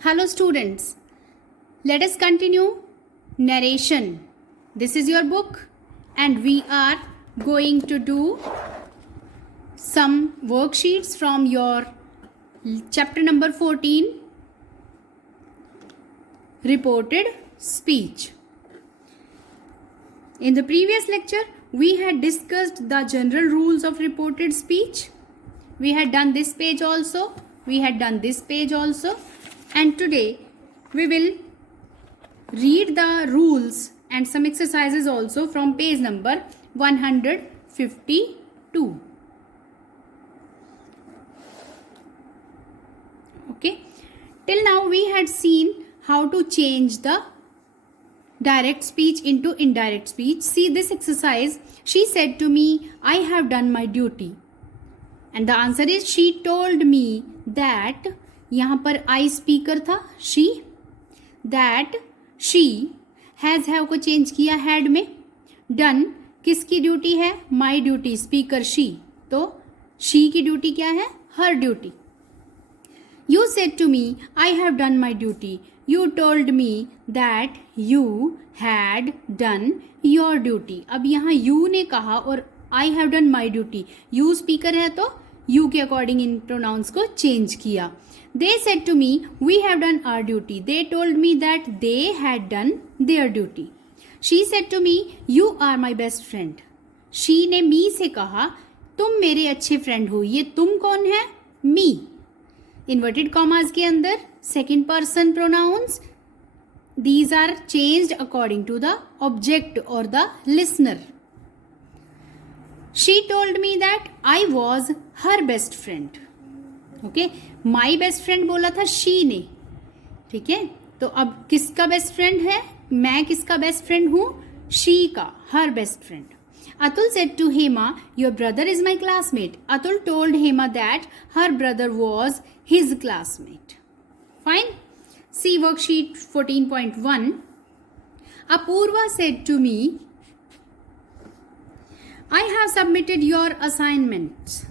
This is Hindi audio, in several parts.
Hello students, let us continue narration. This is your book and we are going to do some worksheets from your chapter number 14, reported speech. In the previous lecture, we had discussed the general rules of reported speech. We had done this page also. We had done this page also. And today we will read the rules and some exercises also from page number 152. Okay. Till now we had seen how to change the direct speech into indirect speech. See this exercise. She said to me, I have done my duty. And the answer is she told me that, यहाँ पर I speaker था, she, that she has have को चेंज किया had में, done किसकी ड्यूटी है, my duty, speaker she, तो she की ड्यूटी क्या है, her duty. You said to me, I have done my duty. You told me that you had done your duty. अब यहाँ you ने कहा और I have done my duty. You speaker है तो you के according इन pronouns को change किया. They said to me, we have done our duty. They told me that they had done their duty. She said to me, you are my best friend. She ने me से कहा, तुम मेरे अच्छे friend हो. ये तुम कौन है? Me. Inverted commas के अंदर second person pronouns. These are changed according to the object or the listener. She told me that I was her best friend. Okay, my best friend बोला था she ने. ठीक है, तो अब किसका best friend है? मैं किसका best friend हूँ? she का, her best friend. Atul said to Hema, your brother is my classmate. Atul told Hema that her brother was his classmate. Fine. See worksheet 14.1. Apurva said to me, I have submitted your assignments.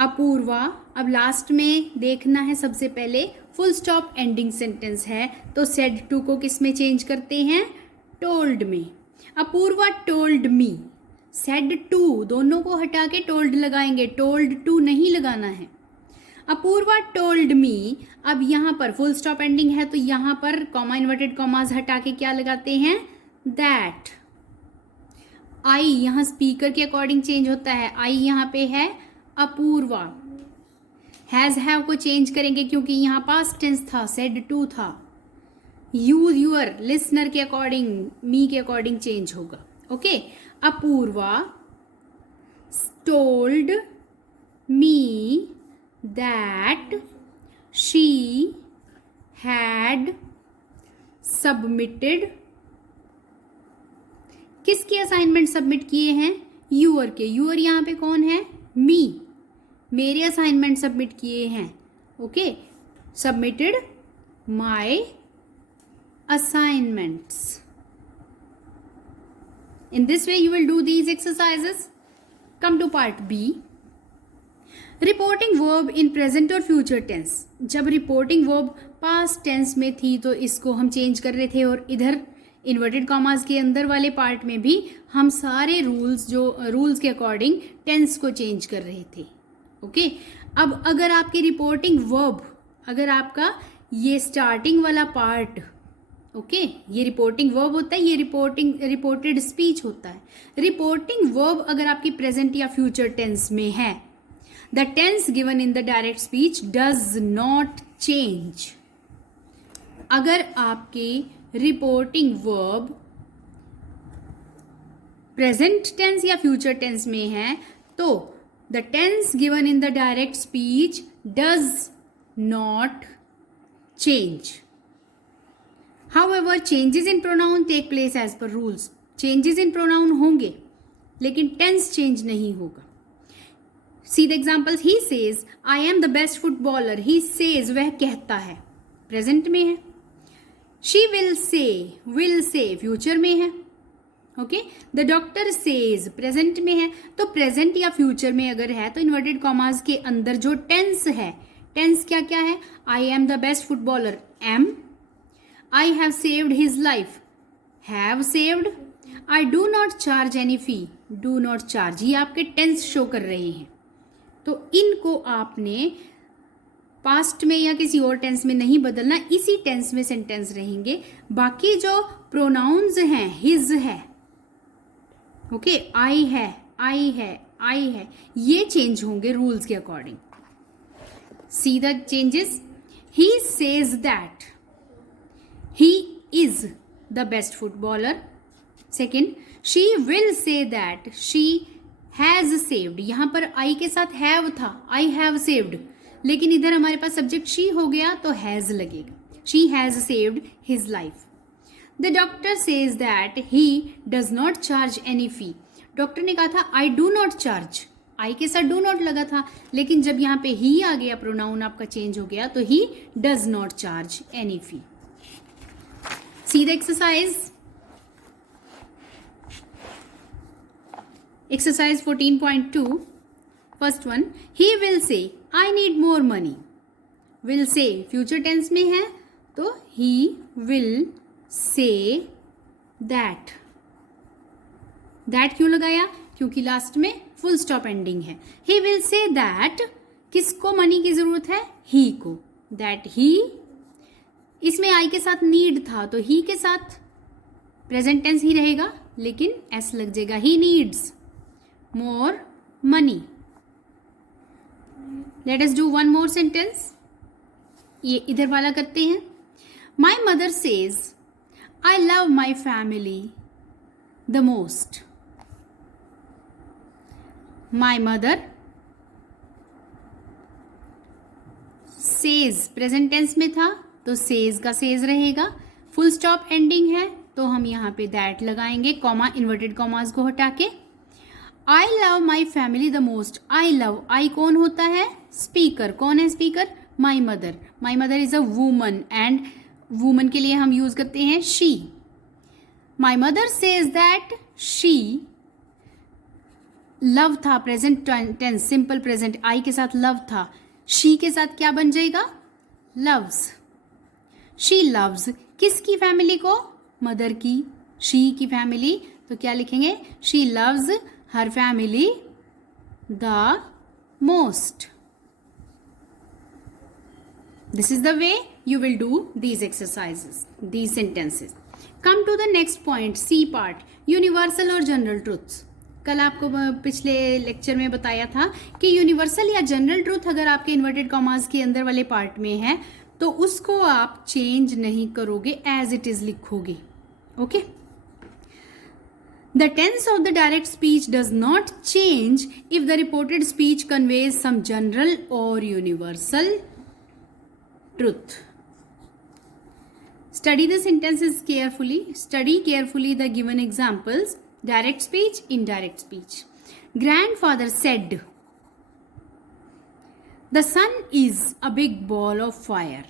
Apoorva, अब लास्ट में देखना है सबसे पहले फुल स्टॉप एंडिंग सेंटेंस है तो सेड टू को किस में चेंज करते हैं? Told me. Apoorva told me. Said to दोनों को हटा के टोल्ड लगाएंगे, टोल्ड टू नहीं लगाना है. Apoorva told me. अब यहाँ पर फुल स्टॉप एंडिंग है तो यहाँ पर कॉमा इन्वर्टेड कॉमास हटा के क्या लगाते हैं? दैट. आई यहाँ स्पीकर के अकॉर्डिंग चेंज होता है. आई यहाँ पे है अपूर्वा. हैज हैव को चेंज करेंगे क्योंकि यहाँ पास्ट टेंस था, सेड टू था. यू यूर लिसनर के अकॉर्डिंग, मी के अकॉर्डिंग चेंज होगा. Okay. Apoorva told me that she had submitted. किसके असाइनमेंट सबमिट किए हैं? यूअर के. यूअर यहाँ पे कौन है? मी. मेरे असाइनमेंट सबमिट किए हैं. Okay. Submitted my assignments. In this way you will do these exercises. Come to part B. Reporting verb in present or future tense. जब reporting verb past tense में थी तो इसको हम चेंज कर रहे थे और इधर इन्वर्टेड कॉमास के अंदर वाले पार्ट में भी हम सारे रूल्स के अकॉर्डिंग टेंस को चेंज कर रहे थे. ओके. अब अगर आपकी रिपोर्टिंग वर्ब, अगर आपका ये स्टार्टिंग वाला पार्ट, ओके, ये रिपोर्टिंग वर्ब होता है, ये रिपोर्टेड स्पीच होता है. रिपोर्टिंग वर्ब अगर आपकी प्रेजेंट या फ्यूचर टेंस में है, the tense given in the direct speech does not change. अगर आपकी रिपोर्टिंग वर्ब प्रेजेंट टेंस या फ्यूचर टेंस में है तो the tense given in the direct speech does not change. However changes in pronoun take place as per rules. Changes in pronoun होंगे लेकिन टेंस चेंज नहीं होगा. See the examples. He says I am the best footballer. He says वह कहता है, प्रेजेंट में है. She will say फ्यूचर में है. Okay. The doctor says present में है. तो प्रेजेंट या फ्यूचर में अगर है तो इन्वर्टेड कॉमास के अंदर जो टेंस है, टेंस क्या क्या है? I am the best footballer, am. I have saved his life, have saved. I do not charge any fee, do not charge. ये आपके टेंस शो कर रहे हैं. तो इनको आपने पास्ट में या किसी और टेंस में नहीं बदलना, इसी टेंस में सेंटेंस रहेंगे. बाकी जो प्रोनाउंस हैं, हिज है, ओके, आई है, आई है, आई है, ये चेंज होंगे रूल्स के according. See the changes. He says that he is the best footballer. Second, she will say that she has saved. यहां पर आई के साथ हैव था, आई हैव सेव्ड, लेकिन इधर हमारे पास सब्जेक्ट शी हो गया तो हैज लगेगा. She has saved his life. The doctor says that he does not charge any fee. Doctor ने कहा था आई डू नॉट चार्ज, आई के साथ डू नॉट लगा था, लेकिन जब यहाँ पे ही आ गया, प्रोनाउन आपका चेंज हो गया, तो he does not charge any fee. C the exercise. Exercise 14.2. First one, he will say, I need more money. Will say future tense में है, तो he will say that. That क्यों लगाया? क्योंकि लास्ट में फुल स्टॉप एंडिंग है. He will say that किसको मनी की जरूरत है? he को. That he, इसमें I के साथ need था, तो he के साथ प्रेजेंट टेंस ही रहेगा, लेकिन s लग जाएगा. He needs more money. Let us do one more sentence. ये इधर वाला करते हैं. My mother says, I love my family the most. My mother says present tense में था, तो says का says रहेगा. फुल स्टॉप एंडिंग है, तो हम यहाँ पे that लगाएंगे, कॉमा, इन्वर्टेड कॉमास को हटा के. I love my family the most. I love, I कौन होता है? स्पीकर. कौन है speaker? My mother. My mother is a woman and woman के लिए हम यूज करते हैं she. My mother says that she, love था, present tense, simple present, I के साथ love था, she के साथ क्या बन जाएगा? loves. She loves किसकी फैमिली को? मदर की. she की फैमिली, तो क्या लिखेंगे? she loves her family the most. This is the way you will do these exercises, these sentences. Come to the next point, C part, universal और general truths. कल आपको पिछले लेक्चर में बताया था कि यूनिवर्सल या जनरल ट्रूथ अगर आपके इन्वर्टेड कॉमास के अंदर वाले पार्ट में है, तो उसको आप चेंज नहीं करोगे, एज इट इज लिखोगे. Okay. The tense of the direct speech does not change if the reported speech conveys some general or universal truth. Study the sentences carefully. Study carefully the given examples. Direct speech, indirect speech. Grandfather said, The sun is a big ball of fire.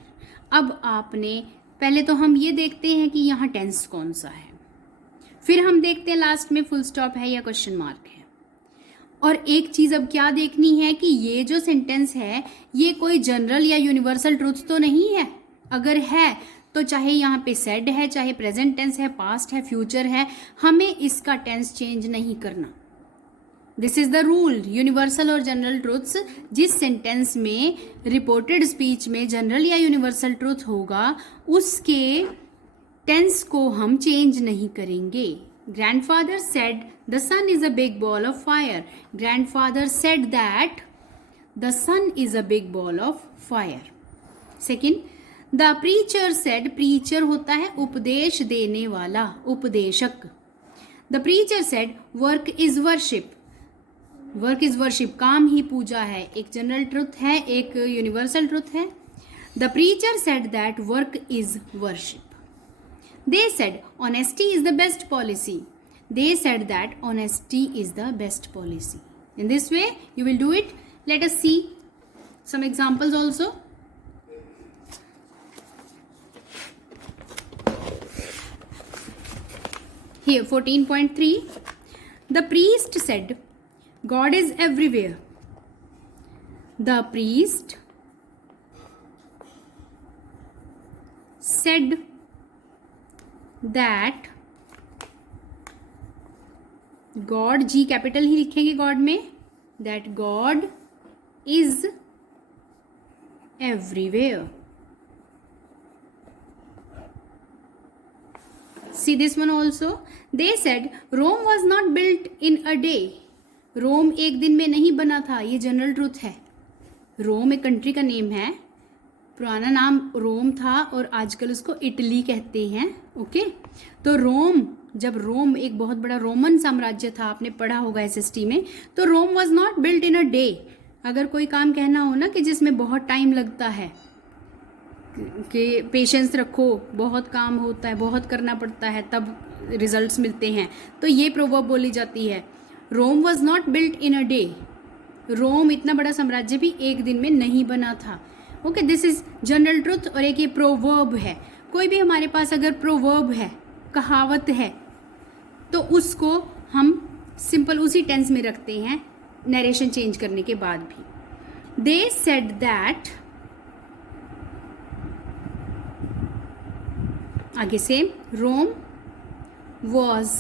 अब आपने, पहले तो हम ये देखते हैं कि यहाँ टेंस कौन सा है, फिर हम देखते हैं लास्ट में फुल स्टॉप है या क्वेश्चन मार्क है. और एक चीज अब क्या देखनी है कि ये जो सेंटेंस है, ये कोई जनरल या यूनिवर्सल ट्रूथ तो नहीं है. अगर है तो चाहे यहाँ पे सेड है, चाहे प्रेजेंट टेंस है, पास्ट है, फ्यूचर है, हमें इसका टेंस चेंज नहीं करना. This is the rule. Universal और जनरल ट्रूथ्स, जिस सेंटेंस में रिपोर्टेड स्पीच में जनरल या यूनिवर्सल ट्रूथ होगा, उसके टेंस को हम चेंज नहीं करेंगे. Grandfather said the sun is a big ball of fire. Grandfather said that the sun is a big ball of fire. Second, the preacher said, preacher होता है उपदेश देने वाला, उपदेशक. The preacher said work is worship. Work is worship, काम ही पूजा है. एक जनरल ट्रुथ है, एक यूनिवर्सल ट्रुथ है. The preacher said that work is worship. They said honesty is the best policy. They said that honesty is the best policy. In this way you will do it. Let us see some examples also. Here 14.3. The priest said, God is everywhere. The priest said that God, G capital ही लिखेंगे गॉड में, that God is everywhere. See this one also. They said Rome was not built in a day. रोम एक दिन में नहीं बना था, ये जनरल ट्रूथ है. रोम एक कंट्री का नेम है, पुराना नाम रोम था और आजकल उसको इटली कहते हैं. ओके, तो रोम, जब रोम एक बहुत बड़ा रोमन साम्राज्य था, आपने पढ़ा होगा एसएसटी में, तो Rome was not built in a day. अगर कोई काम कहना हो ना कि जिसमें बहुत टाइम लगता है, कि पेशेंस रखो, बहुत काम होता है, बहुत करना पड़ता है, तब रिजल्ट्स मिलते हैं, तो ये प्रोवर्ब बोली जाती है. Rome was not built in a day. Rome इतना बड़ा साम्राज्य भी एक दिन में नहीं बना था. Okay, this is general truth. और एक ये प्रोवर्ब है. कोई भी हमारे पास अगर प्रोवर्ब है, कहावत है, तो उसको हम सिंपल उसी टेंस में रखते हैं नरेशन चेंज करने के बाद भी. दे सेड दैट, आगे से, Rome was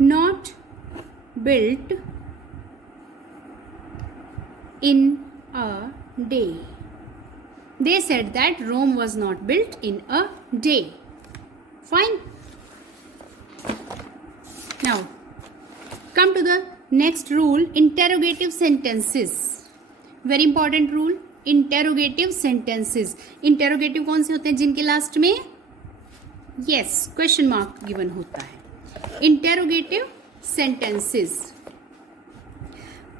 not built in a day. They said that Rome was not built in a day. Fine. Now, come to the next rule, interrogative sentences. Very important rule, interrogative sentences. Interrogative कौन से होते हैं जिनके लास्ट में yes question mark given होता है. Interrogative sentences.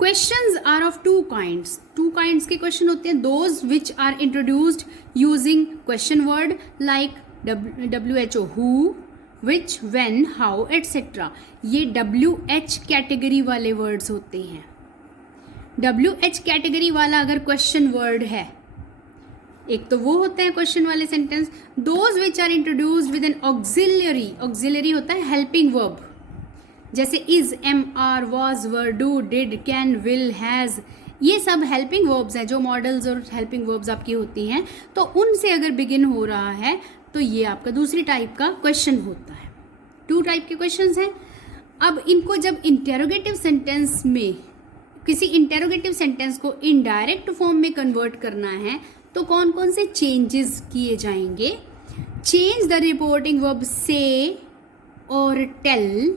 Questions are of two kinds. Two kinds के question होते हैं. Those which are introduced using question word like WHO, who, which, when, how, etc. ये WH कैटेगरी वाले words होते हैं. WH कैटेगरी वाला अगर question word है, एक तो वो होते हैं क्वेश्चन वाले sentence. Those which are introduced with an auxiliary, auxiliary होता है helping verb, जैसे is, am, are, was, were, do, did, can, will, has, ये सब हेल्पिंग वर्ब्स हैं. जो मॉडल्स और हेल्पिंग वर्ब्स आपकी होती हैं, तो उनसे अगर बिगिन हो रहा है तो ये आपका दूसरी टाइप का क्वेश्चन होता है. टू टाइप के क्वेश्चंस हैं. अब इनको जब इंटेरोगेटिव सेंटेंस में, किसी इंटेरोगेटिव सेंटेंस को इनडायरेक्ट फॉर्म में कन्वर्ट करना है, तो कौन कौन से चेंजेस किए जाएंगे. चेंज द रिपोर्टिंग वर्ब से और टेल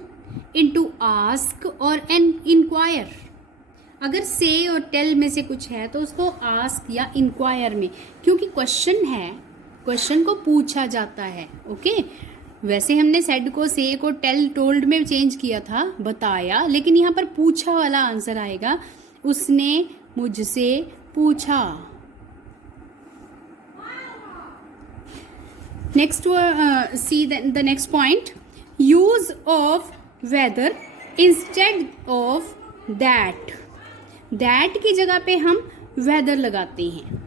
into ask और inquire. अगर से और टेल में से कुछ है तो उसको ask या inquire में, क्योंकि क्वेश्चन है, क्वेश्चन को पूछा जाता है. ओके, वैसे हमने said को से को टेल टोल्ड में चेंज किया था, बताया, लेकिन यहाँ पर पूछा वाला आंसर आएगा. उसने मुझसे पूछा. Next see the next point, use of whether instead of that. that की जगह पे हम whether लगाते हैं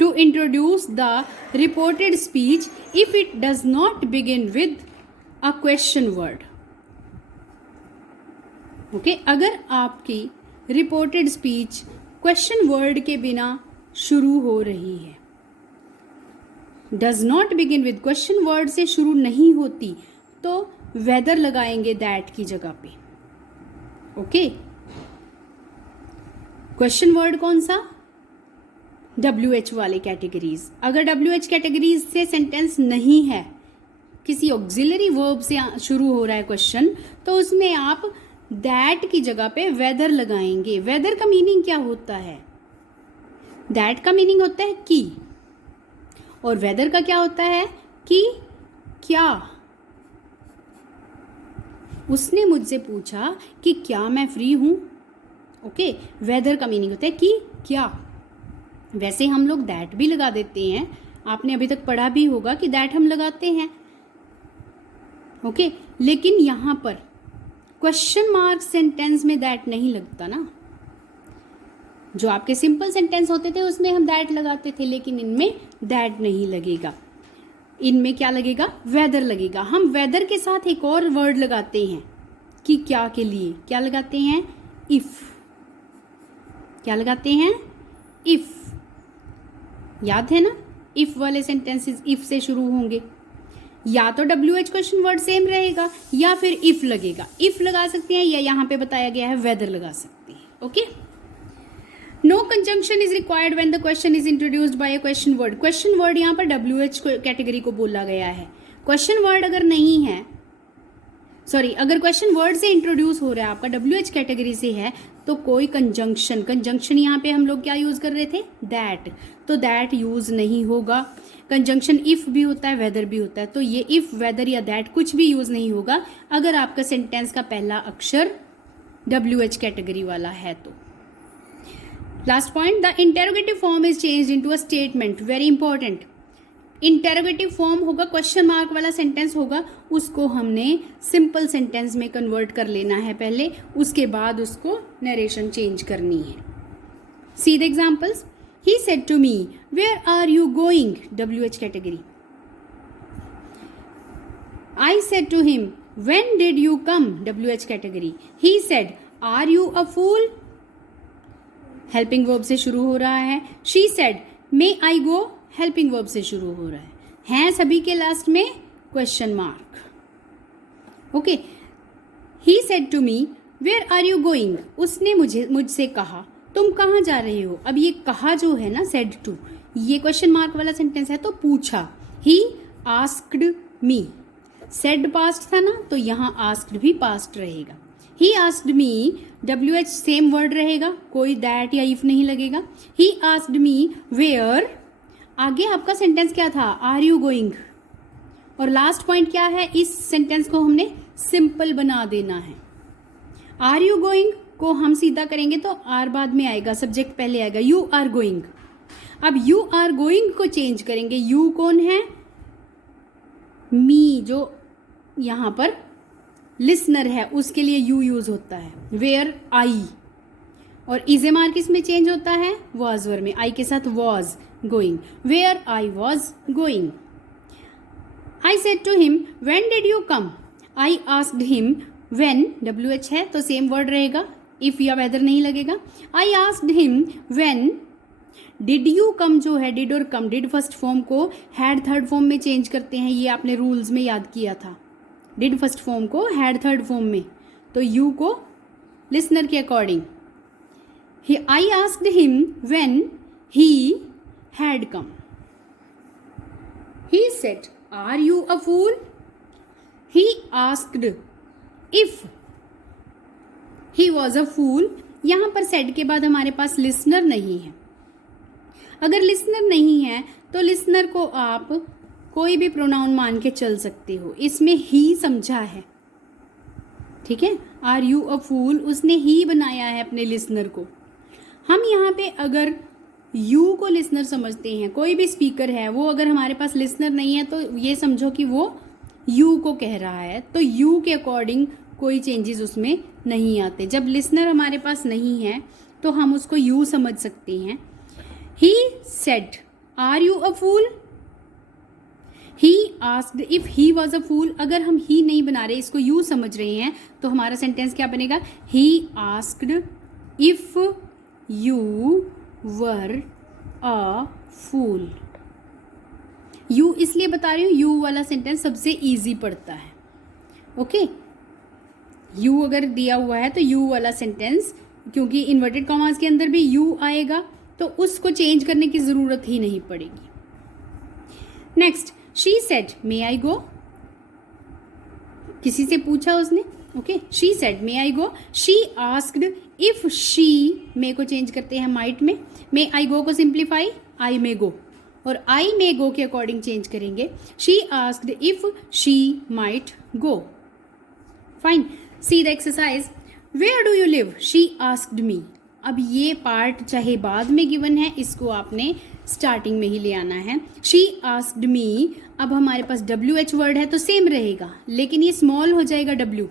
to introduce the reported speech if it does not begin with a question word. Okay, अगर आपकी रिपोर्टेड स्पीच क्वेश्चन वर्ड के बिना शुरू हो रही है, does not begin with, question word से शुरू नहीं होती, तो वेदर लगाएंगे दैट की जगह पे. ओके, क्वेश्चन वर्ड कौन सा, WH वाले कैटेगरीज. अगर WH कैटेगरीज से सेंटेंस नहीं है, किसी ऑक्सिलरी वर्ब से शुरू हो रहा है क्वेश्चन, तो उसमें आप दैट की जगह पे वेदर लगाएंगे. वेदर का मीनिंग क्या होता है, दैट का मीनिंग होता है कि, और वेदर का क्या होता है कि क्या. उसने मुझसे पूछा कि क्या मैं फ्री हूं. ओके, वेदर का मीनिंग होता है कि क्या. वैसे हम लोग दैट भी लगा देते हैं, आपने अभी तक पढ़ा भी होगा कि दैट हम लगाते हैं. ओके, लेकिन यहां पर क्वेश्चन मार्क सेंटेंस में दैट नहीं लगता ना. जो आपके सिंपल सेंटेंस होते थे उसमें हम दैट लगाते थे, लेकिन इनमें दैट नहीं लगेगा. इनमें क्या लगेगा, वेदर लगेगा. हम वेदर के साथ एक और वर्ड लगाते हैं कि क्या के लिए, क्या लगाते हैं, इफ. क्या लगाते हैं, इफ. याद है ना, इफ वाले सेंटेंसेस इफ से शुरू होंगे, या तो WH क्वेश्चन वर्ड सेम रहेगा या फिर इफ लगेगा। इफ लगा सकते हैं या यहाँ पे बताया गया है वेदर लगा सकते हैं। Okay, no conjunction is required when the question is introduced by a question word. Question word यहाँ पर WH कैटेगरी को बोला गया है। क्वेश्चन वर्ड अगर नहीं है, सॉरी, अगर क्वेश्चन वर्ड से इंट्रोड्यूस हो रहा है आपका, WH कैटेगरी से है, तो कोई कंजंक्शन यहाँ पे हम लोग क्या यूज कर रहे थे, दैट, तो दैट यूज नहीं होगा। कंजंक्शन इफ भी होता है, वेदर भी होता है, तो ये इफ, वेदर या दैट कुछ भी यूज नहीं होगा अगर आपका सेंटेंस का पहला अक्षर WH कैटेगरी वाला है तो। Last point, the interrogative form is changed into a statement. Very important, interrogative form होगा, क्वेश्चन मार्क वाला सेंटेंस होगा, उसको हमने सिंपल सेंटेंस में कन्वर्ट कर लेना है पहले, उसके बाद उसको नरेशन चेंज करनी है। सी the examples. He said to me, where are you going? WH category. I said to him, when did you come? WH category. He said, are you a fool? Helping verb से शुरू हो रहा है। She said, may I go? Helping verb से शुरू हो रहा है सभी के लास्ट में question mark. Okay, he said to me, where are you going? उसने मुझसे कहा तुम कहाँ जा रहे हो। अब ये कहा जो है ना, said to, ये क्वेश्चन मार्क वाला सेंटेंस है तो पूछा। he asked me, said past था ना, तो यहाँ asked भी past रहेगा। he asked me, WH same word रहेगा, कोई that या if नहीं लगेगा। he asked me where, आगे आपका सेंटेंस क्या था, are you going, और लास्ट पॉइंट क्या है, इस सेंटेंस को हमने सिंपल बना देना है। are you going को हम सीधा करेंगे तो आर बाद में आएगा, सब्जेक्ट पहले आएगा, यू आर गोइंग। अब यू आर गोइंग को चेंज करेंगे, यू कौन है, मी, जो यहां पर लिसनर है उसके लिए यू यूज होता है। वेयर आई, और इजे मार्क इसमें चेंज होता है वॉज वर्ड में, आई के साथ was going, where I was going. I said to him when did you come, I asked him, when WH है तो सेम वर्ड रहेगा, इफ या वेदर नहीं लगेगा। I asked him when did you come, जो है डिड और कम, डिड फर्स्ट फॉर्म को हैड थर्ड फॉर्म में चेंज करते हैं, ये आपने रूल्स में याद किया था। डिड फर्स्ट फॉर्म को हैड थर्ड फॉर्म में, तो यू को लिसनर के according. I asked him when he had come. He said are you a fool. He asked if he was a fool. यहां पर सेड के बाद हमारे पास लिसनर नहीं है। अगर लिसनर नहीं है तो लिसनर को आप कोई भी प्रोनाउन मान के चल सकते हो, इसमें ही समझा है, ठीक है। आर यू अ फूल, उसने ही बनाया है अपने लिसनर को। हम यहाँ पे अगर यू को लिसनर समझते हैं, कोई भी स्पीकर है वो अगर हमारे पास लिसनर नहीं है तो ये समझो कि वो यू को कह रहा है, तो यू के अकॉर्डिंग कोई चेंजेस उसमें नहीं आते। जब लिसनर हमारे पास नहीं है तो हम उसको यू समझ सकते हैं। He said are you a fool. He asked if he was a fool. अगर हम ही नहीं बना रहे, इसको यू समझ रहे हैं, तो हमारा सेंटेंस क्या बनेगा, he asked if you were a fool. You इसलिए बता रही हूँ, यू वाला सेंटेंस सबसे इजी पड़ता है। ओके, यू अगर दिया हुआ है तो यू वाला सेंटेंस, क्योंकि इन्वर्टेड कॉमास के अंदर भी यू आएगा तो उसको चेंज करने की जरूरत ही नहीं पड़ेगी। Next, she said may I go. किसी से पूछा उसने, okay, she said may I go. She asked if she, may को चेंज करते हैं माइट में, मे आई गो को सिंप्लीफाई आई मे गो, और आई मे गो के अकॉर्डिंग चेंज करेंगे। She asked if she might go. Fine, see the exercise. Where do you live, she asked me. अब ये पार्ट चाहे बाद में गिवन है, इसको आपने स्टार्टिंग में ही ले आना है। शी आस्क्ड मी, अब हमारे पास WH वर्ड है तो सेम रहेगा, लेकिन ये स्मॉल हो जाएगा W।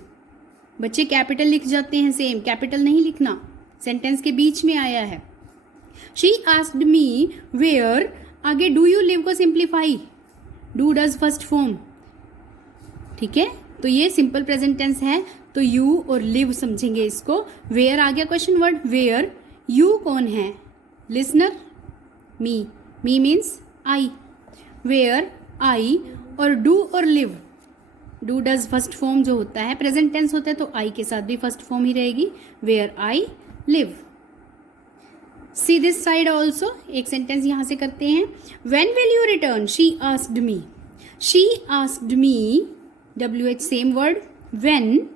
बच्चे कैपिटल लिख जाते हैं, सेम कैपिटल नहीं लिखना, सेंटेंस के बीच में आया है। शी आस्क्ड मी वेयर, आगे डू यू लिव को simplify, do does first form, ठीक है, तो ये सिंपल प्रेजेंट टेंस है तो यू और लिव समझेंगे इसको। वेयर आ गया क्वेश्चन वर्ड, वेयर। यू कौन है, listener, me, me means I, where I, और डू और live, do does first form जो होता है, प्रेजेंट टेंस होता है तो आई के साथ भी फर्स्ट फॉर्म ही रहेगी, where I live. See this side also, एक सेंटेंस यहाँ से करते हैं. When will you return, she asked me, she asked me, WH same word. When,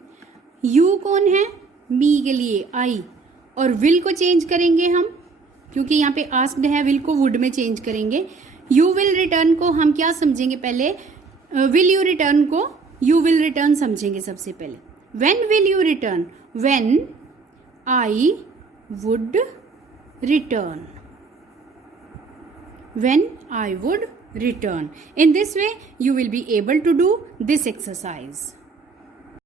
you कौन है, मी के लिए आई, और विल को चेंज करेंगे हम, क्योंकि यहाँ पे आस्क्ड है, विल को वुड में चेंज करेंगे. यू विल रिटर्न को हम क्या समझेंगे पहले, विल यू रिटर्न को यू विल रिटर्न समझेंगे सबसे पहले. When will you return, when I would return, when I would return. In this way you will be able to do this exercise.